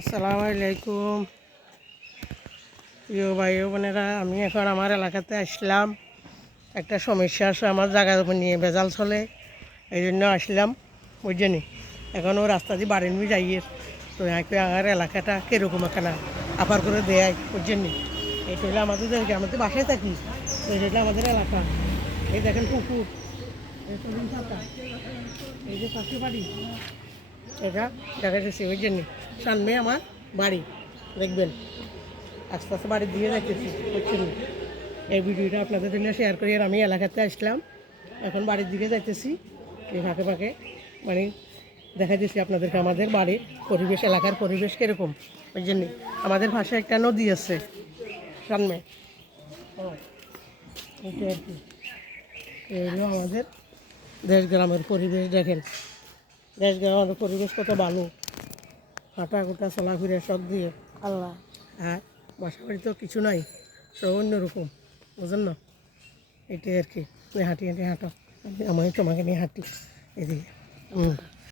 আসসালামু আলাইকুম প্রিয় ভাই বোনেরা, আমি এখন আমার এলাকাতে আসলাম। একটা সমস্যা আছে, আমার জায়গার উপর নিয়ে ভেজাল চলে, এই জন্য আসলাম। বুঝছেনি, এখন ও রাস্তা দিয়ে বাড়ির নিয়ে যাইয়ে তো আমার এলাকাটা কীরকম এখানে আপার করে দেয়। বুঝছেনি, এইটা হলো আমাদের আমাদের বাসায় থাকি, তো এটা হলো আমাদের এলাকা। এই দেখেন পুকুর, এই সবুজ পাতা, এই যে পাশে বাড়ি, এটা দেখা যাচ্ছে। বুঝছেনি, সামনে আমার বাড়ি, দেখবেন আস্তে আস্তে বাড়ির দিয়ে যাইতেছি। বুঝছেন, এই ভিডিওটা আপনাদের জন্য শেয়ার করি। আর আমি এলাকাতে আসলাম, এখন বাড়ির দিকে যাইতেছি। এই ফাঁকে ফাঁকে মানে দেখা দিচ্ছি আপনাদেরকে আমাদের বাড়ির পরিবেশ, এলাকার পরিবেশ কীরকম। বুঝছেন, আমাদের পাশে একটা নদী আছে সামনে, এটা আর কি। এই হলো আমাদের দেশ গ্রামের পরিবেশ। দেখেন দেশ গ্রামের পরিবেশ কত ভালো, হাঁটা গোটা চলাফেরা সব দিয়ে আল্লাহ। আর বাসা বাড়ি তো কিছু নাই, সব অন্যরকম। বুঝলেন না, এটাই আর কি। হাঁটি হাঁটি হাঁটো, আমি তোমাকে নিয়ে হাঁটি এদিকে।